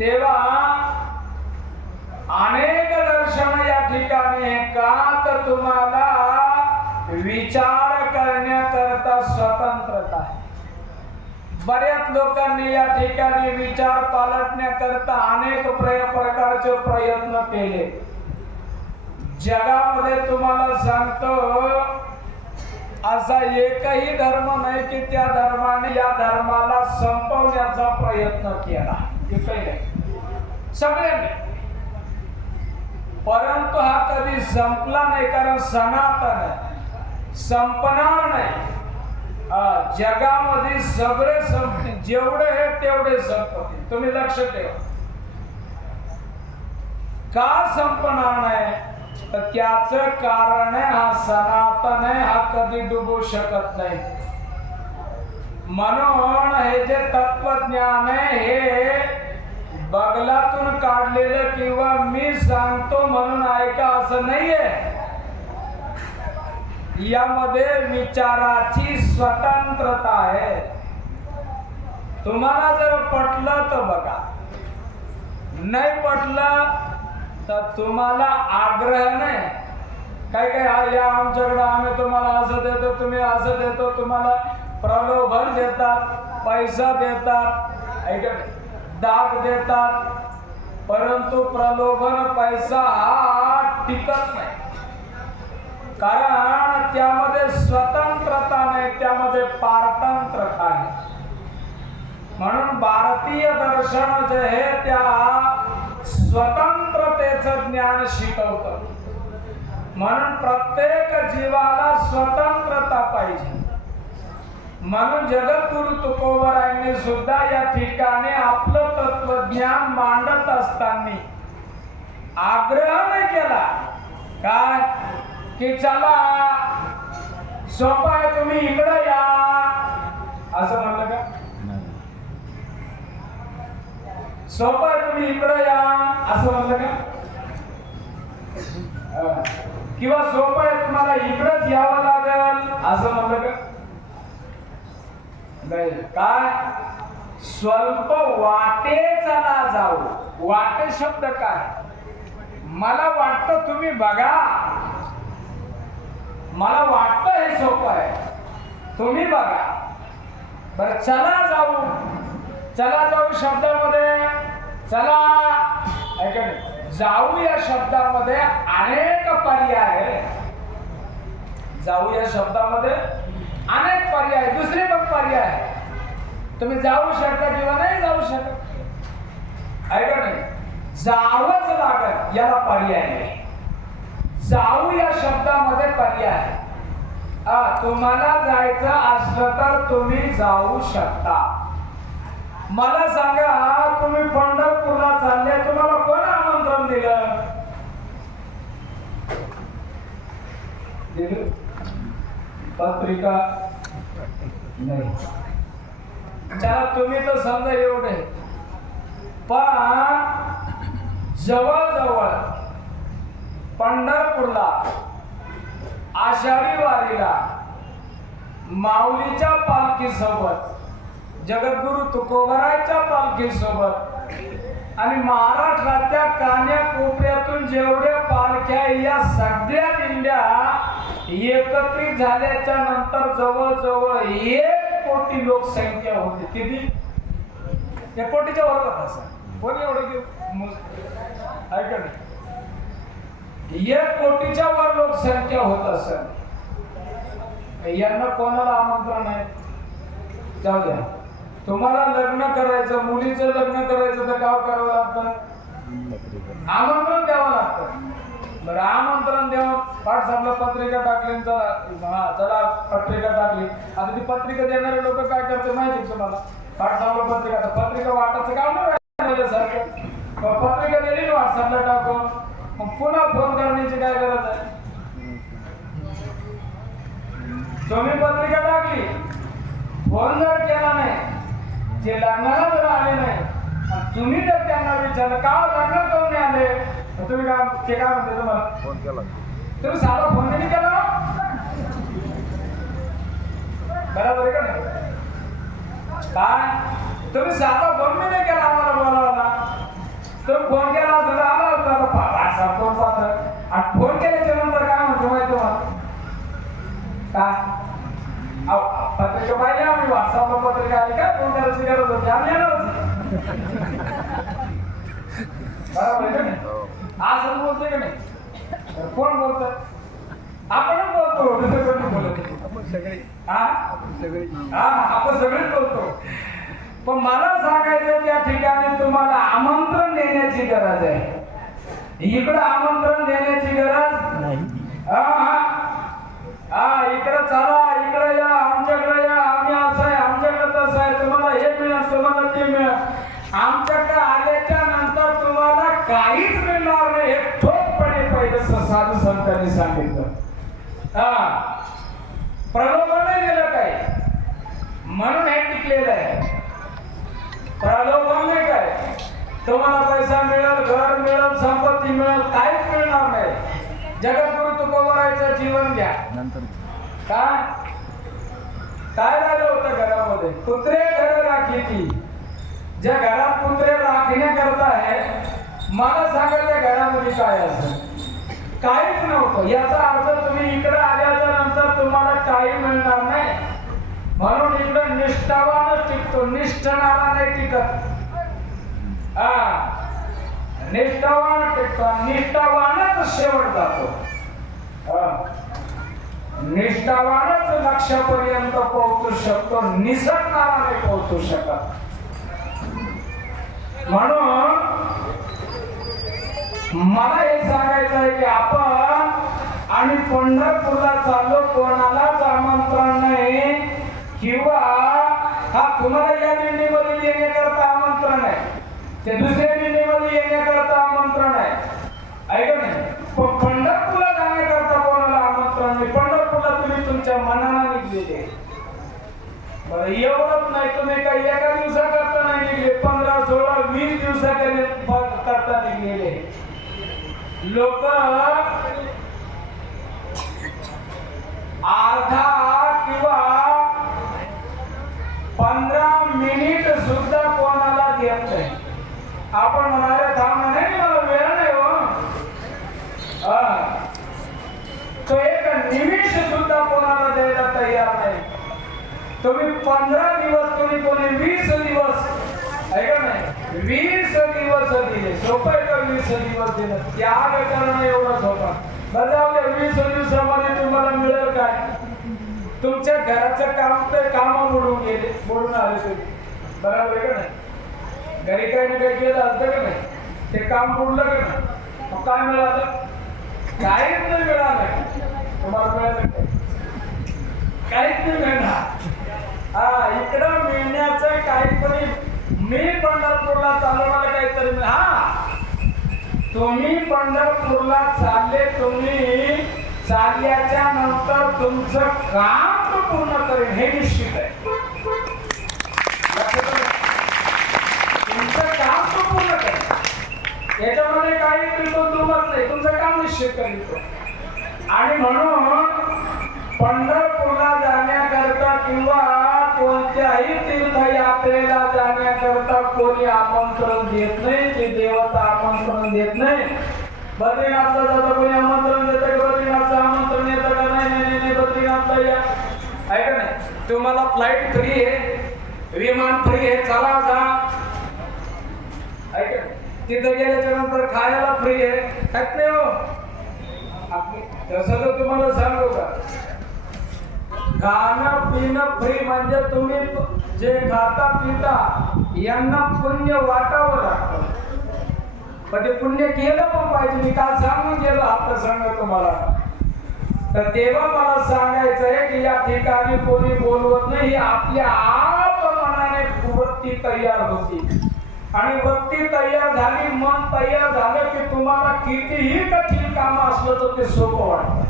तेव्हा अनेक दर्शन या ठिकाणी का तर तुम्हाला विचार करण्याकरता स्वतंत्रता आहे. बऱ्याच लोकांनी या ठिकाणी विचार पालटण्याकरता अनेक प्रकारचे प्रयत्न केले. जगामध्ये तुम्हाला सांगतो असा एकही धर्म नाही की त्या धर्माने या धर्माला संपवण्याचा प्रयत्न केला. एकही नाही, सगळ्यांनी. परंतु हा कधी संपला नाही, कारण सनातन आहे, संपणार नाही. जगामध्ये सगळे संपते, जेवढे आहे तेवढे संपते. तुम्ही लक्ष ठेवा. का संपणार नाही तर त्याचं कारण आहे हा सनातन आहे, हा कधी डुबू शकत नाही. म्हणून हे जे तत्वज्ञान आहे हे बगलातून काढलेलं किंवा मी सांगतो म्हणून ऐका असं नाहीये. यामध्ये विचाराची स्वतंत्रता आहे. तुम्हाला जर पटलं तर बघा, नाही पटलं तर तुम्हाला आग्रह नाही. काय या आमच्याकडे आम्ही तुम्हाला असं देतो, तुम्ही असं देतो, तुम्हाला प्रलोभन देतात, पैसा देतात, दाग देतात. परंतु प्रलोभन पैसा हा टिकत नाही, कारण त्यामध्ये स्वतंत्रता नाही, त्यामध्ये पारतंत्रता आहे. म्हणून भारतीय दर्शन जे आहे त्या स्वतंत्रतेचं ज्ञान शिकवतं. म्हणून प्रत्येक जीवाला स्वतंत्रता पाहिजे. म्हणून जगद्गुरु तुकोबरायांनी सुद्धा या ठिकाणी आपलं तत्वज्ञान मांडत असताना आग्रह नाही केला काय की चला सोपं आहे तुम्ही इकडे या, असं म्हणलं का? सोपं आहे तुम्ही इकडे या असं म्हणलं का? किंवा सोपं आहे तुम्हाला इकडेच यावं लागेल असं म्हणलं का? नाही. काय स्वल्प वाटेचा जाऊ. वाटे शब्द काय? मला वाटतं तुम्ही बघा, मला वाटतं हे सोपं आहे, तुम्ही बघा. बरं चला जाऊ. चला जाऊ शब्दामध्ये चला ऐका नाही, जाऊ या शब्दामध्ये अनेक पर्याय आहे. जाऊ या शब्दामध्ये अनेक पर्याय, दुसरे पण पर्याय. तुम्ही जाऊ शकता किंवा नाही जाऊ शकत. ऐका नाही, जावंच लागत याला पर्याय नाही. जाऊ या शब्दामध्ये पर्याय. तुम्हाला जायचं असलं तर तुम्ही जाऊ शकता. मला सांगा, तुम्ही पंढरपूरला चालले, तुम्हाला कोण आमंत्रण दिलं? पत्रिका नाही. चला तुम्ही तर समजा एवढे, पण जवळ पंढरपूरला आषाढी वारीला माऊलीच्या पालखी सोबत, जगद्गुरु तुकोबरायच्या पालखी सोबत आणि महाराष्ट्राच्या कान्याकोपऱ्यातून जेवढ्या पालख्या या सगळ्या दिंड्या एकत्रित झाल्याच्या नंतर जवळजवळ 1 कोटी लोकसंख्या होती. किती? 1 कोटीच्या वर जात असं कोणी एवढं ऐका नाही, 1 कोटीच्या वर लोकसंख्या होत असं. यांना कोणाला आमंत्रण आहे? जाऊ द्या. तुम्हाला लग्न करायचं, मुलीचं लग्न करायचं तर काय करावं लागतं? आमंत्रण द्यावं लागतं. बरं आमंत्रण द्यावं, पाठ संपला, पत्रिका टाकली, चला पत्रिका टाकली. आता ती पत्रिका देणारे लोक काय करते माहिती तुम्हाला? पाठ संपला पत्रिका, पत्रिका वाटायचं काम नाही सारखं. पत्रिका दिली व्हॉट्सअपला टाकून, मग पुन्हा फोन करण्याची काय गरज आहे? तुम्ही पत्रिका टाकली, फोन जर केला नाही, जे लग्नाला जर आले नाही, तुम्ही जर त्यांना विचारलं का लग्न करून आले, तुम्ही काय म्हणते? तुम्हाला फोन केला, तुम्ही साधा फोन नाही केला, बरोबर आहे का नाही? काय तुम्ही साधा फोन नाही केला आम्हाला बोलावला, बरोबर आहे का नाही? असं बोलतोय का नाही? कोण बोलतोय? आपणच बोलतो, दुसरं कोणी बोलत नाही. आपण सगळेच बोलतो. पण मला सांगायचं त्या ठिकाणी तुम्हाला आमंत्रण देण्याची गरज आहे. इकडं आमंत्रण देण्याची गरज नाही. इकडं चला, इकडे या, आमच्याकडे या, आम्ही असं आहे, आमच्याकडे तसं आहे, तुम्हाला हे मिळेल, तुम्हाला ते मिळेल. आमच्याकडे आल्याच्या नंतर तुम्हाला काहीच मिळणार नाही हे ठोकपणे पहिलं साधू संतांनी सांगितलं. प्रलोभन नाही दिलं काय, म्हणून हे टिकलेलं आहे. प्रलोभन नाही काय, तुम्हाला पैसा मिळेल, घर मिळेल, संपत्ती मिळेल, काहीच मिळणार नाही. जगद्गुरु तुकोबारायचं जीवन घ्या. काय काय झालं होतं घरामध्ये? कुत्रे घर राखीची. ज्या घरात कुत्रे राखण्याकरता आहे, मला सांगा त्या घरामध्ये काय असं? काहीच नव्हतं. याचा अर्थ तुम्ही इकडे आल्याच्या नंतर तुम्हाला काही मिळणार नाही. म्हणून इकडे निष्ठावानच टिकतो, निष्ठणारा नाही टिकत. निष्ठावान टिकतो, निष्ठावानच शेवट जातो. निष्ठावानच लक्ष्यापर्यंत पोहोचू शकतो, निसटणारा नाही पोहोचू शकत. म्हणून मला हे सांगायचं आहे की आपण आणि पंढरपूरला चाललो, कोणालाच आमंत्रण नाही, किंवा तुम्हाला या दिंडीमध्ये येण्याकरता आमंत्रण आहे, ते दुसऱ्या दिंडीमध्ये येण्याकरता आमंत्रण आहे, ऐका नाही. पण पंढरपूरला जाण्याकरता कोणाला आमंत्रण नाही. पंढरपूरला तुम्ही तुमच्या मनाला निघलेले. बरं, एवढंच नाही, तुम्ही काही एका दिवसाकरता नाही निघले, 15, 16, 20 दिवसाकरता निघलेले लोक. अर्धा किंवा 15 मिनिट सुद्धा कोणाला देत नाही. आपण म्हणाले थांब नाही, मला वेळ नाही हो. तो एक निमिष सुद्धा कोणाला द्यायला तयार नाही. तुम्ही 15 दिवस, तुम्ही कोणी 20 दिवस, ऐका नाही, 20 दिवस दिले. सोपं आहे का 20 दिवस दिलं? त्याग करणं एवढं सोपं. बजावल्या 20 दिवसामध्ये तुम्हाला मिळेल काय? तुमच्या घराचं काम तर काम बुडून गेले, बुडून आले तुम्ही. बरोबर आहे का नाही? घरी काही ना काही केलं असतं का नाही? ते काम बुडलं का नाही? मग काय मिळालं? काहीच नाही मिळालं. तुम्हाला मिळालं काहीच नाही मिळणार. इकडं मिळण्याचं काहीतरी. मी पंढरपूरला चालू, मला काहीतरी तुम्ही पंढरपूरला चालले, तुम्ही चालल्याच्या नंतर तुमचं काम तो पूर्ण करेन हे निश्चित आहे. तुमचं काम तो पूर्ण करेन, याच्यामध्ये काही तो दुमत नाही. तुमचं काम निश्चित करेल तो. आणि म्हणून पंढरपूरला जाण्याकरता किंवा कोणत्याही तीर्थयात्रेला जाण्याकरता कोणी आमंत्रण देत नाही. ते देवता आमंत्रण देत नाही. बद्रीनाथला जाता कोणी आमंत्रण देतं का? बद्रीनाथचं आमंत्रण येतं का? नाही, बद्रीनाथला या, आहे का नाही? तुम्हाला फ्लाईट फ्री आहे, विमान फ्री आहे, चला जा, आहे का? तिथं गेल्याच्या नंतर खायला फ्री आहे, खात नाही हो. तसं तर तुम्हाला सांगू का, खाणं पिणं फ्री म्हणजे तुम्ही जे खाता पिता यांना पुण्य वाटावं लागतं. पण ते पुण्य केलं पण पाहिजे. मी काल सांगून गेलो, आता सांगा तुम्हाला. तर तेव्हा मला सांगायचं आहे की या ठिकाणी कोणी बोलवत नाही, आपल्या आप मनाने वृत्ती तयार होती. आणि वृत्ती तयार झाली, मन तयार झालं की तुम्हाला कितीही कठीण काम असलं तर ते सोपं वाटतं.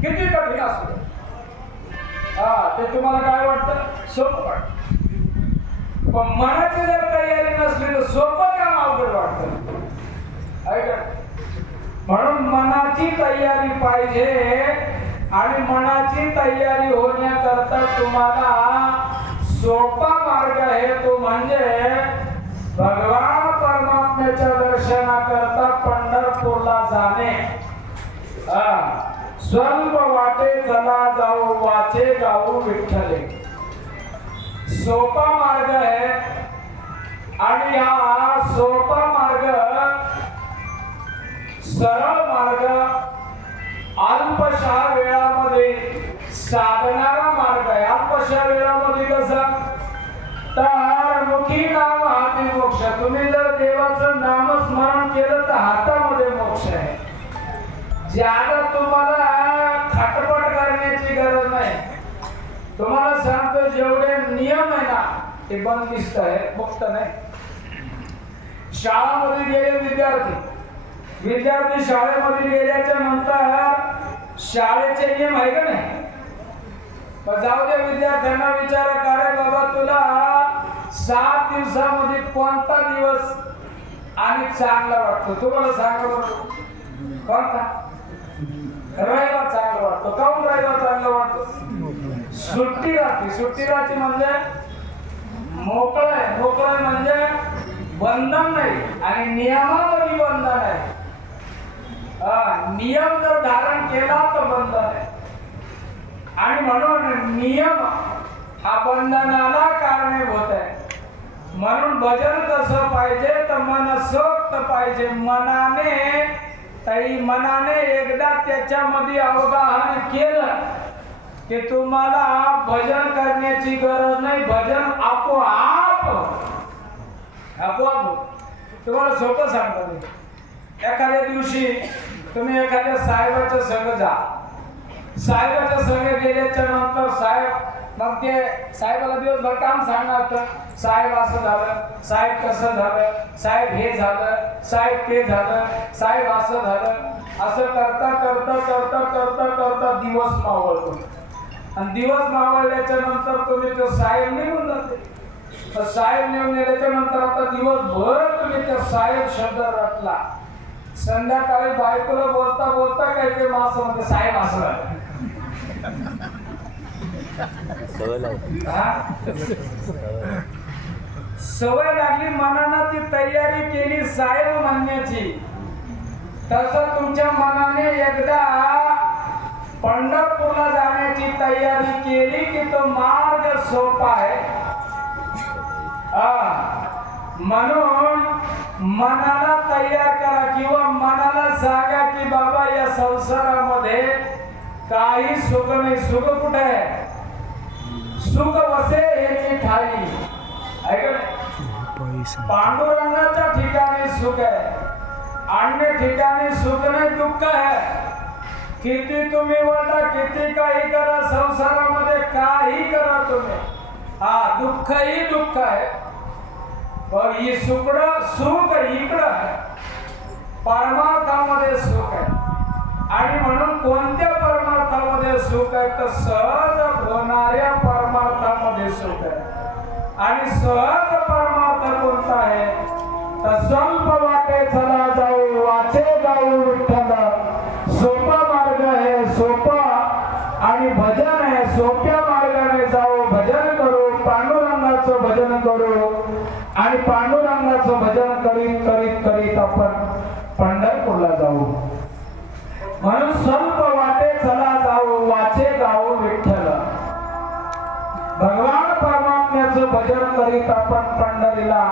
किती कठीण असलं ते तुम्हाला काय वाटतं? सोपं वाटतं. पण मनाची जर तयारी नसली तर सोपं काम अवघड वाटतं. म्हणून मनाची तयारी पाहिजे. आणि मनाची तयारी होण्याकरता तुम्हाला सोपा मार्ग आहे तो म्हणजे भगवान परमात्म्याच्या दर्शनाकरता पंढरपूरला जाणे. स्वल्प वाटे चला जाऊ, वाचे गाऊ विठ्ठले. सोपा मार्ग आहे. आणि आणि हा सोपा मार्ग, सरळ मार्ग, अल्पशा वेळामध्ये साधणारा मार्ग आहे. अल्पशा वेळामध्ये कसा तर मुखी नाम हाती मोक्ष. तुम्ही जर देवाचं नामस्मरण केलं तर हातामध्ये मोक्ष आहे. ज्यादा तुम्हाला खटपट करण्याची गरज नाही. तुम्हाला सांगतो जेवढे नियम आहे ना ते बंदिस्त आहे, मुक्त नाही. शाळामध्ये गेले विद्यार्थी शाळेमध्ये गेल्याच्या नंतर शाळेचे नियम आहे का नाही. मग जाऊ दे, विद्यार्थ्यांना विचारा का रे बाबा तुला 7 दिवसामध्ये कोणता दिवस आणि चांगला वाटतो. तुम्हाला सांगा बरं कोणता. रविवार चांगला वाटतो. काऊन रविवार चांगला वाटतो. सुट्टी राहते म्हणजे मोकळं म्हणजे बंधन नाही आणि नियमावली बंधन आहे. नियम जर धारण केला तर बंधन आहे आणि म्हणून नियम हा बंधनाला कारणीभूत आहे. म्हणून भजन कसं पाहिजे तर मनसोक्त पाहिजे. मनाने एकदा त्याच्यामध्ये अवगाहन केलं की तुम्हाला भजन करण्याची गरज नाही. भजन आपोआप तुम्हाला सोपं सांगतो मी. एखाद्या दिवशी तुम्ही एखाद्या साहेबाच्या संग जा. साहेबाच्या संग गेल्याच्या नंतर मग ते साहेबाला दिवसभर काम सांगणार तर साहेब असं झालं, साहेब कसं झालं, साहेब हे झालं, साहेब ते झालं, साहेब असं झालं. असं करता दिवस मावळतो आणि दिवस मावळल्याच्या नंतर तुम्ही तो साहेब निघून जाते. साहेब निघून गेल्याच्या नंतर आता दिवसभर तुम्ही त्या साहेब शब्द रटला. संध्याकाळी बायकोला बोलता काय मासं म्हणजे साहेब असं झालं. सवय लागली. मनानं ती तयारी केली साहेब म्हणण्याची. तसं तुमच्या मनाने एकदा पंढरपूरला जाण्याची तयारी केली की तो मार्ग सोपा आहे. म्हणून मनाला तयार करा किंवा मनाला सांगा की बाबा या संसारामध्ये काही सुख नाही. सुख कुठे आहे. सुख वसे याची ठाई. पांडुरंगाच्या ठिकाणी सुख आहे, अन्य ठिकाणी सुख नाही, दुःख आहे. किती तुम्ही वाटा, किती काही करा, संसारामध्ये काही करा तुम्ही, दुःखही दुःख आहे. पण ही सुख इकडं आहे, परमार्थामध्ये सुख आहे. आणि म्हणून कोणत्या परमार्थामध्ये सुख आहे तर सहज होणाऱ्या परमार्थामध्ये सुख आहे. आणि सहज परमार्थ कोणता आहे तर स्वल्प वाटे चला जाऊ वाचे जाऊ विठ्ठल. सोपा मार्ग आहे, सोपा आणि भजन आहे. सोप्या मार्गाने जाऊ, भजन करू, पांडुरंगाचं भजन करू आणि पांडुरंगाचं भजन करीत आपण पंढरपूरला जाऊ. म्हणून स्वल्प वाटे चला जाऊ वाचे गाऊ विठ्ठल. भगवान परमात्म्याचं भजन करीत आपण पंढरीला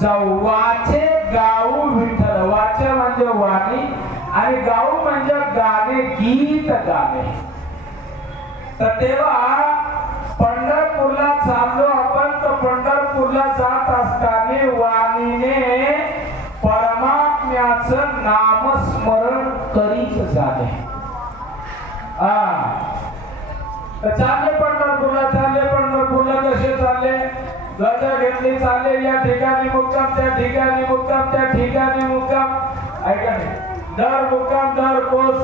जाऊ. वाचे गाऊ विठ्ठल. वाचे म्हणजे वाणी आणि गाऊ म्हणजे गाणे, गीत गाणे. तर तेव्हा पंढरपूरला चाललो आपण. तर पंढरपूरला जात असताना वाणीने परमात्म्याचं नामस्मरण करीत जाणे. चालले पंढरपूरला कसे चालले. ध्वजा घेतली चालले. या ठिकाणी मुक्काम, त्या ठिकाणी मुक्काम, त्या ठिकाणी मुक्काम. ऐका नाही, दर मुक्काम दर कोस.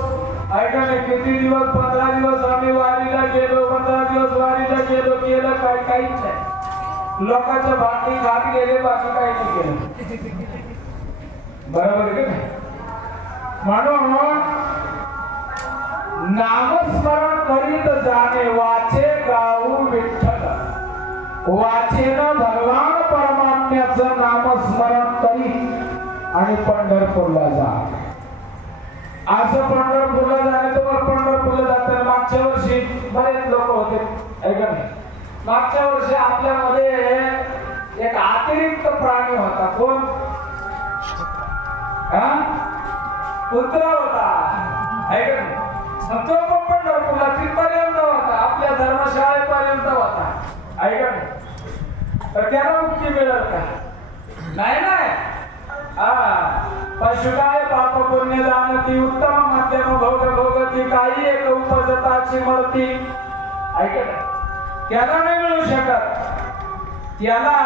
ऐका नाही, किती दिवस 15 दिवस आम्ही वारीला गेलो, 15 दिवस वारीला गेलो. केलं काहीच नाही. लोकांच्या भाकरी खात गेले, बाकी काही नाही केलं. बरोबर आहे का. म्हणून नामस्मरण करीत जाणे. वाचे गाऊ विठ्ठल. वाचेनं भगवान परमात्म्याचं नामस्मरण करीत आणि पंढरपूरला जा. असं पंढरपूरला जायचं. पण पंढरपूरला जाताना मागच्या वर्षी बरेच लोक होते. ऐका नाही, मागच्या वर्षी आपल्यामध्ये एक अतिरिक्त प्राणी होता. कोण? कुत्रा होता. ऐका नाही, मग तो पण पंढरपूरला तिथपर्यंत होता, आपल्या धर्मशाळेपर्यंत होता. ऐका नाही, तर त्याला मुक्ती मिळेल का? नाही नाही. पशुकाय पाप पुण्य जाणती उत्तम मध्यम भोग भोगती काही एक उपजताची मरती. ऐकत त्याला नाही मिळू शकत. त्याला